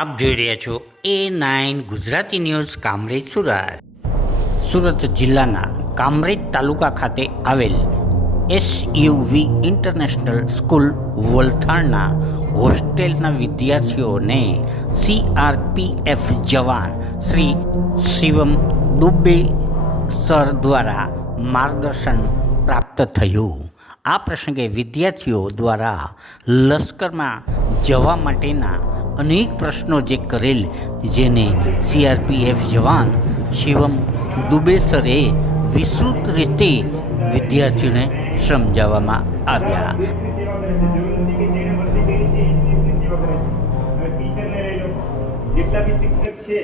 આપ જોઈ રહ્યા છો A9 ગુજરાતી ન્યૂઝ કામરેજ સુરત. સુરત જિલ્લાના કામરેજ તાલુકા ખાતે આવેલ SUV ઇન્ટરનેશનલ સ્કૂલ વલથાણના હોસ્ટેલના વિદ્યાર્થીઓને CRPF જવાન શ્રી શિવમ દુબે સર દ્વારા માર્ગદર્શન પ્રાપ્ત થયું. આ પ્રસંગે વિદ્યાર્થીઓ દ્વારા લશ્કરમાં જવા માટેના અનેક પ્રશ્નો જે કરેલ, જેને CRPF જવાન શિવમ દુબે સરે વિસ્તૃત રીતે વિદ્યાર્થીઓને સમજાવવામાં આવ્યા. જેટલા બી શિક્ષક છે